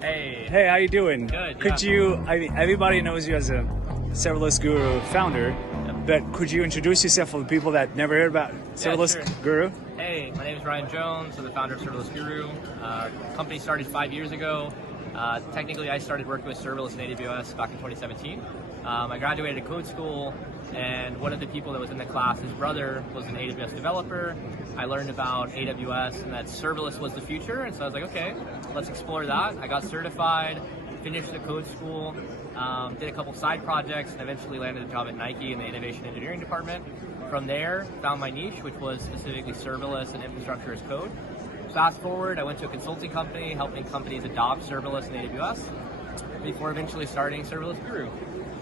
Hey. Hey, how you doing? Good, Could yeah. you, I mean, everybody knows you as a Serverless Guru founder, but could you introduce yourself for the people that never heard about Serverless sure. Guru? Hey, my name is Ryan Jones. I'm the founder of Serverless Guru. Company started 5 years ago. Technically, I started working with serverless in AWS back in 2017. I graduated code school, and one of the people that was in the class, his brother, was an AWS developer. I learned about AWS and that serverless was the future, and so I was like, okay, let's explore that. I got certified, finished the code school, did a couple side projects, and eventually landed a job at Nike in the innovation engineering department. From there, found my niche, which was specifically serverless and infrastructure as code. Fast forward, I went to a consulting company, helping companies adopt serverless in AWS, before eventually starting Serverless Guru.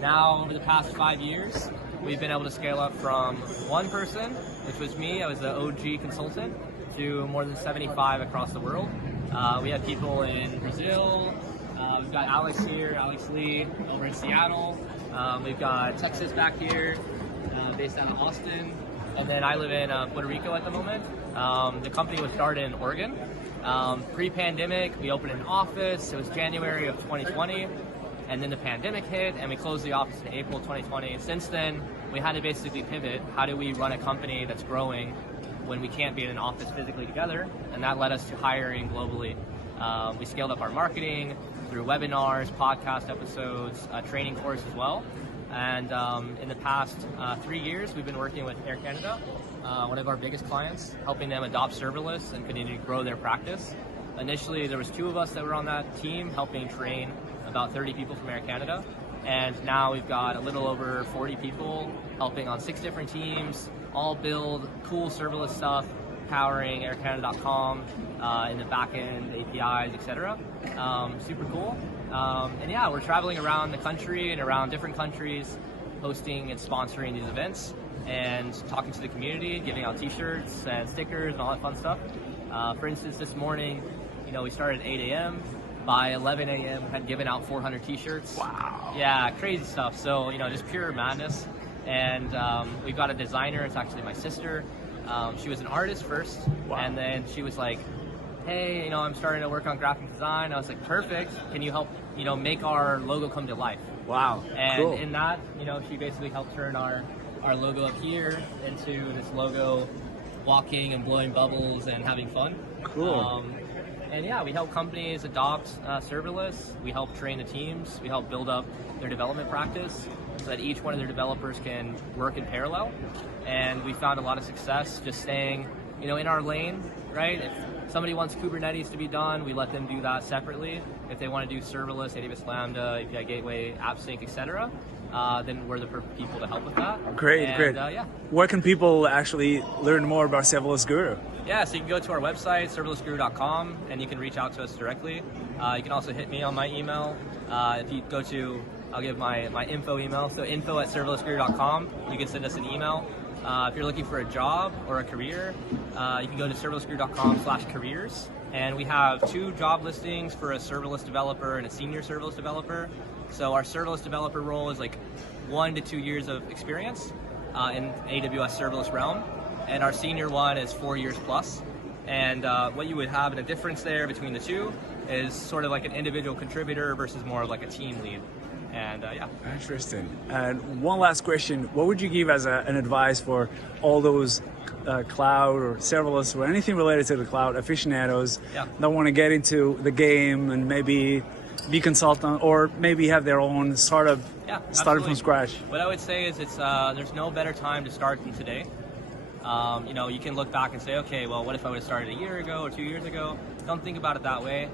Now, over the past 5 years, we've been able to scale up from one person, which was me, I was the OG consultant, to more than 75 across the world. We have people in Brazil, we've got Alex here, Alex Lee, over in Seattle. We've got Texas back here, based out of Austin. And then I live in Puerto Rico at the moment. The company was started in Oregon. Pre-pandemic, we opened an office. It was January of 2020. And then the pandemic hit, and we closed the office in April 2020. Since then, we had to basically pivot. How do we run a company that's growing when we can't be in an office physically together? And that led us to hiring globally. We scaled up our marketing through webinars, podcast episodes, a training course as well. And in the past 3 years, we've been working with Air Canada, one of our biggest clients, helping them adopt serverless and continue to grow their practice. Initially, there was 2 of us that were on that team, helping train about 30 people from Air Canada. And now we've got a little over 40 people helping on 6 different teams, all build cool serverless stuff, powering aircanada.com in the backend, APIs, etc. Super cool. And yeah, we're traveling around the country and around different countries, hosting and sponsoring these events and talking to the community, giving out t-shirts and stickers and all that fun stuff. For instance, this morning, we started at 8 a.m. By 11 a.m. we had given out 400 t-shirts. Wow. Yeah, crazy stuff. So, just pure madness. And we've got a designer, it's actually my sister. She was an artist first, wow. And then she was like, hey, I'm starting to work on graphic design. I was like, perfect. Can you help, make our logo come to life? Wow. And cool. in that, she basically helped turn our logo up here into this logo, walking and blowing bubbles and having fun. Cool. And yeah, we help companies adopt serverless. We help train the teams. We help build up their development practice so that each one of their developers can work in parallel. And we found a lot of success just staying, in our lane, right? If somebody wants Kubernetes to be done, we let them do that separately. If they want to do serverless, AWS Lambda, API Gateway, AppSync, etc., then we're the perfect people to help with that. Great. Yeah. Where can people actually learn more about Serverless Guru? Yeah, so you can go to our website, serverlessguru.com, and you can reach out to us directly. You can also hit me on my email. If you go to, I'll give my info email, so info@serverlessguru.com. You can send us an email. If you're looking for a job or a career, you can go to serverlessguru.com/careers. And we have 2 job listings for a serverless developer and a senior serverless developer. So our serverless developer role is like 1 to 2 years of experience in AWS serverless realm. And our senior one is 4 years plus. And what you would have in a difference there between the 2 is sort of like an individual contributor versus more of like a team lead. And yeah. Interesting. And one last question. What would you give as an advice for all those cloud or serverless or anything related to the cloud aficionados that want to get into the game and maybe be consultant or maybe have their own startup started from scratch? What I would say is there's no better time to start than today. You can look back and say, okay, well, what if I would have started a year ago or 2 years ago? Don't think about it that way.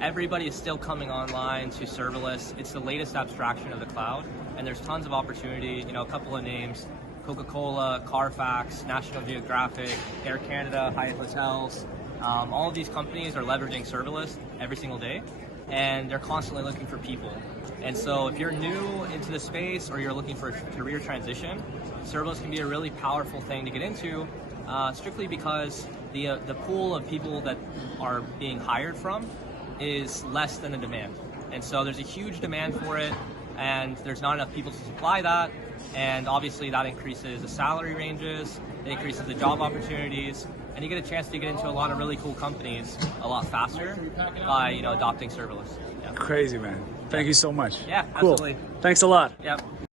Everybody is still coming online to serverless. It's the latest abstraction of the cloud, and there's tons of opportunity. A couple of names: Coca-Cola, Carfax, National Geographic, Air Canada, Hyatt Hotels. All of these companies are leveraging serverless every single day, and they're constantly looking for people. And so if you're new into the space or you're looking for a career transition, serverless can be a really powerful thing to get into, strictly because the pool of people that are being hired from is less than the demand. And so there's a huge demand for it, and there's not enough people to supply that. And obviously that increases the salary ranges, it increases the job opportunities, and you get a chance to get into a lot of really cool companies a lot faster by adopting serverless. Yeah. Crazy, man. Thank you so much. Yeah, Cool. absolutely. Thanks a lot. Yep.